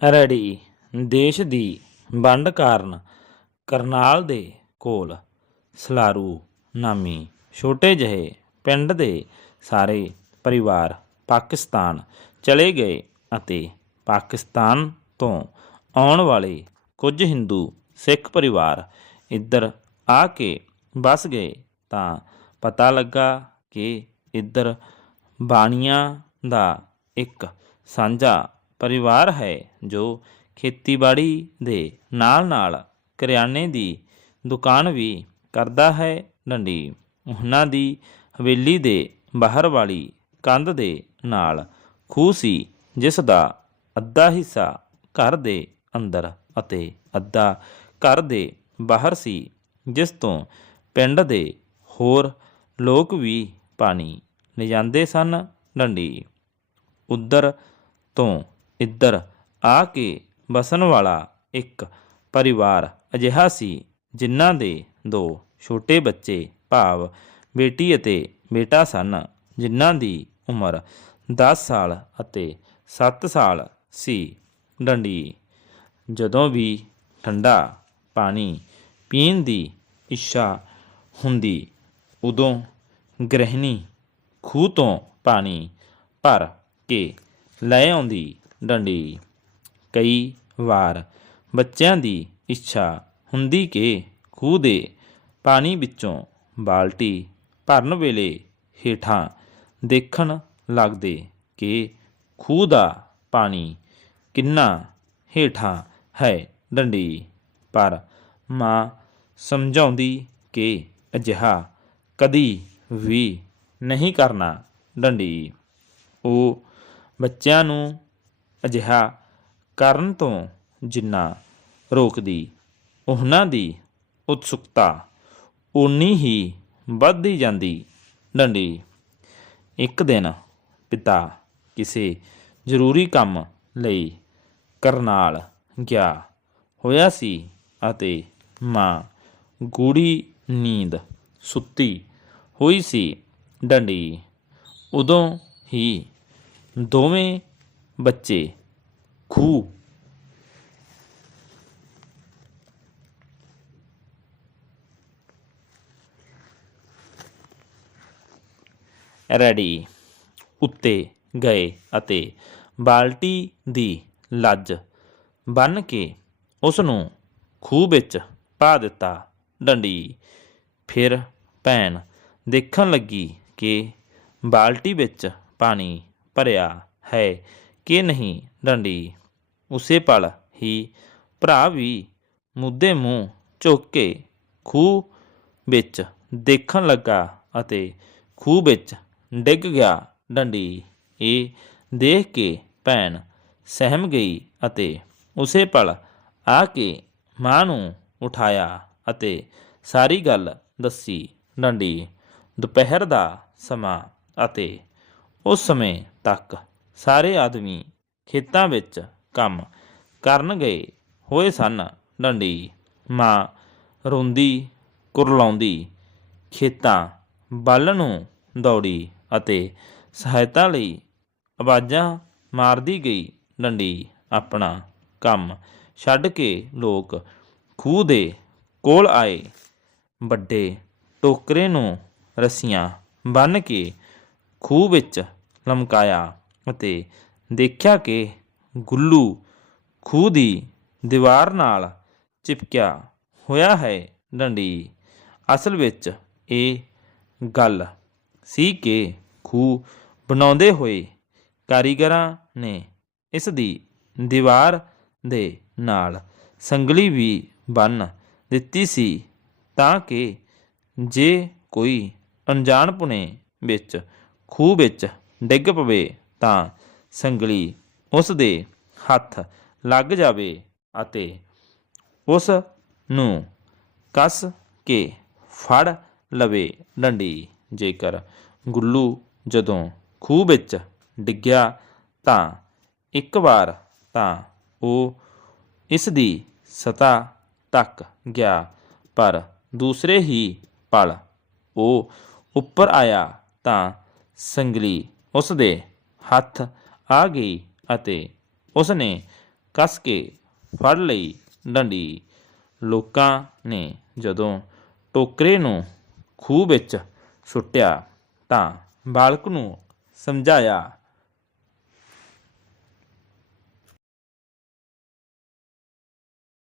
ਰੜੀ ਦੇਸ਼ ਦੀ ਵੰਡ ਕਾਰਨ ਕਰਨਾਲ ਦੇ ਕੋਲ ਸਲਾਰੂ ਨਾਮੀ ਛੋਟੇ ਜਿਹੇ ਪਿੰਡ ਦੇ ਸਾਰੇ ਪਰਿਵਾਰ ਪਾਕਿਸਤਾਨ ਚਲੇ ਗਏ ਅਤੇ ਪਾਕਿਸਤਾਨ ਤੋਂ ਆਉਣ ਵਾਲੇ ਕੁਝ ਹਿੰਦੂ ਸਿੱਖ ਪਰਿਵਾਰ ਇੱਧਰ ਆ ਕੇ ਬਸ ਗਏ ਤਾਂ ਪਤਾ ਲੱਗਾ ਕਿ ਇੱਧਰ ਬਾਣੀਆਂ ਦਾ ਇੱਕ ਸਾਂਝਾ ਪਰਿਵਾਰ ਹੈ ਜੋ ਖੇਤੀਬਾੜੀ ਦੇ ਨਾਲ-ਨਾਲ ਕਰਿਆਨੇ ਦੀ ਦੁਕਾਨ ਵੀ ਕਰਦਾ ਹੈ ਡੰਡੀ। ਉਹਨਾਂ ਦੀ ਹਵੇਲੀ ਦੇ ਬਾਹਰ ਵਾਲੀ ਕੰਧ ਦੇ ਨਾਲ ਖੂਹ ਸੀ, ਜਿਸ ਦਾ ਅੱਧਾ ਹਿੱਸਾ ਘਰ ਦੇ ਅੰਦਰ ਅਤੇ ਅੱਧਾ ਘਰ ਦੇ ਬਾਹਰ ਸੀ, ਜਿਸ ਤੋਂ ਪਿੰਡ ਦੇ ਹੋਰ ਲੋਕ ਵੀ ਪਾਣੀ ਲਿਜਾਂਦੇ ਸਨ ਡੰਡੀ। ਉਧਰ ਤੋਂ ਇੱਧਰ ਆ ਕੇ ਬਸਣ ਵਾਲਾ ਇੱਕ ਪਰਿਵਾਰ ਅਜਿਹਾ ਸੀ ਜਿਨ੍ਹਾਂ ਦੇ ਦੋ ਛੋਟੇ ਬੱਚੇ ਭਾਵ ਬੇਟੀ ਅਤੇ ਬੇਟਾ ਸਨ, ਜਿਨ੍ਹਾਂ ਦੀ ਉਮਰ 10 ਸਾਲ ਅਤੇ 7 ਸਾਲ ਸੀ। ਡੰਡੀ ਜਦੋਂ ਵੀ ਠੰਡਾ ਪਾਣੀ ਪੀਣ ਦੀ ਇੱਛਾ ਹੁੰਦੀ, ਉਦੋਂ ਗ੍ਰਹਿਣੀ ਖੂਹ ਤੋਂ ਪਾਣੀ ਭਰ ਕੇ ਲੈ ਆਉਂਦੀ। ਡੰਡੀ। ਕਈ ਵਾਰ ਬੱਚਿਆਂ ਦੀ ਇੱਛਾ ਹੁੰਦੀ ਕਿ ਖੂਹ ਦੇ ਪਾਣੀ ਵਿੱਚੋਂ ਬਾਲਟੀ ਭਰਨ ਵੇਲੇ ਹੇਠਾਂ ਦੇਖਣ ਲੱਗਦੇ ਕਿ ਖੂਹ ਦਾ ਪਾਣੀ ਕਿੰਨਾ ਹੇਠਾਂ ਹੈ ਡੰਡੀ। ਪਰ ਮਾਂ ਸਮਝਾਉਂਦੀ ਕਿ ਅਜਿਹਾ ਕਦੀ ਵੀ ਨਹੀਂ ਕਰਨਾ ਡੰਡੀ। ਉਹ ਬੱਚਿਆਂ ਨੂੰ ਅਜਿਹਾ ਕਰਨ ਤੋਂ ਜਿੰਨਾ ਰੋਕਦੀ, ਉਹਨਾਂ ਦੀ ਉਤਸੁਕਤਾ ਉਨੀ ਹੀ ਵੱਧਦੀ ਜਾਂਦੀ। ਡੰਡੀ, ਇੱਕ ਦਿਨ ਪਿਤਾ ਕਿਸੇ ਜ਼ਰੂਰੀ ਕੰਮ ਲਈ ਕਰਨਾਲ ਗਿਆ ਹੋਇਆ ਸੀ ਅਤੇ ਮਾਂ ਗੂੜੀ ਨੀਂਦ ਸੁੱਤੀ ਹੋਈ ਸੀ। ਡੰਡੀ, ਉਦੋਂ ਹੀ ਦੋਵੇਂ ਬੱਚੇ ਖੂਹ ਰੈਡੀ ਉੱਤੇ ਗਏ ਅਤੇ ਬਾਲਟੀ ਦੀ ਲੱਜ ਬੰਨ ਕੇ ਉਸ ਨੂੰ ਖੂਹ ਵਿੱਚ ਪਾ ਦਿੱਤਾ ਡੰਡੀ। ਫਿਰ ਭੈਣ ਦੇਖਣ ਲੱਗੀ ਕਿ ਬਾਲਟੀ ਵਿੱਚ ਪਾਣੀ ਭਰਿਆ ਹੈ ਕਿ ਨਹੀਂ ਡੰਡੀ। ਉਸੇ ਪਲ ਹੀ ਭਰਾ ਵੀ ਮੁੱਦੇ ਮੂੰਹ ਝੁੱਕ ਕੇ ਖੂਹ ਵਿੱਚ ਦੇਖਣ ਲੱਗਾ ਅਤੇ ਖੂਹ ਵਿੱਚ ਡਿੱਗ ਗਿਆ ਡੰਡੀ। ਇਹ ਦੇਖ ਕੇ ਭੈਣ ਸਹਿਮ ਗਈ ਅਤੇ ਉਸੇ ਪਲ ਆ ਕੇ ਮਾਂ ਨੂੰ ਉਠਾਇਆ ਅਤੇ ਸਾਰੀ ਗੱਲ ਦੱਸੀ ਡੰਡੀ। ਦੁਪਹਿਰ ਦਾ ਸਮਾਂ ਅਤੇ ਉਸ ਸਮੇਂ ਤੱਕ ਸਾਰੇ ਆਦਮੀ ਖੇਤਾਂ ਵਿੱਚ ਕੰਮ ਕਰਨ ਗਏ। ਹੋਏ ਸਨ ਡੰਡੀ, ਮਾਂ ਰੋਂਦੀ, ਕੁਰਲਾਉਂਦੀ, ਖੇਤਾਂ ਵੱਲ ਨੂੰ ਦੌੜੀ ਅਤੇ ਸਹਾਇਤਾ ਲਈ ਆਵਾਜ਼ਾਂ ਮਾਰਦੀ ਗਈ। ਡੰਡੀ ਆਪਣਾ ਕੰਮ ਛੱਡ ਕੇ ਲੋਕ ਖੂਹ ਦੇ ਕੋਲ ਆਏ। ਵੱਡੇ ਟੋਕਰੇ ਨੂੰ ਰੱਸੀਆਂ ਬੰਨ੍ਹ ਕੇ ਖੂਹ ਵਿੱਚ ਲਮਕਾਇਆ ਅਤੇ ਦੇਖਿਆ ਕਿ ਗੁੱਲੂ ਖੂਹ ਦੀ ਦੀਵਾਰ ਨਾਲ ਚਿਪਕਿਆ ਹੋਇਆ ਹੈ ਡੰਡੀ। ਅਸਲ ਵਿੱਚ ਇਹ ਗੱਲ ਸੀ ਕਿ ਖੂਹ ਬਣਾਉਂਦੇ ਹੋਏ ਕਾਰੀਗਰਾਂ ਨੇ ਇਸ ਦੀ ਦੀਵਾਰ ਦੇ ਨਾਲ ਸੰਗਲੀ ਵੀ ਬੰਨ ਦਿੱਤੀ ਸੀ ਤਾਂ ਕਿ ਜੇ ਕੋਈ ਅਣਜਾਣ ਪੁਣੇ ਵਿੱਚ ਖੂਹ ਵਿੱਚ ਡਿੱਗ ਪਵੇ ਤਾਂ ਸੰਗਲੀ ਉਸ ਦੇ ਹੱਥ ਲੱਗ ਜਾਵੇ ਅਤੇ ਉਸ ਨੂੰ ਕੱਸ ਕੇ ਫੜ ਲਵੇ ਡੰਡੀ। ਜੇਕਰ ਗੁੱਲੂ ਜਦੋਂ ਖੂਹ ਵਿੱਚ ਡਿੱਗਿਆ ਤਾਂ ਇੱਕ ਵਾਰ ਤਾਂ ਉਹ ਇਸ ਦੀ ਸਤਾ ਤੱਕ ਗਿਆ, ਪਰ ਦੂਸਰੇ ਹੀ ਪਲ ਉਹ ਉੱਪਰ ਆਇਆ ਤਾਂ ਸੰਗਲੀ ਉਸ ਦੇ ਹੱਥ ਆ ਗਈ। ਅਤੇ ਉਸ ਨੇ ਕੱਸ ਕੇ ਫੜ ਲਈ ਡੰਡੀ। ਲੋਕਾਂ ਨੇ ਜਦੋਂ ਟੋਕਰੇ ਨੂੰ ਖੂਹ ਵਿੱਚ ਸੁੱਟਿਆ ਤਾਂ ਬਾਲਕ ਨੂੰ ਸਮਝਾਇਆ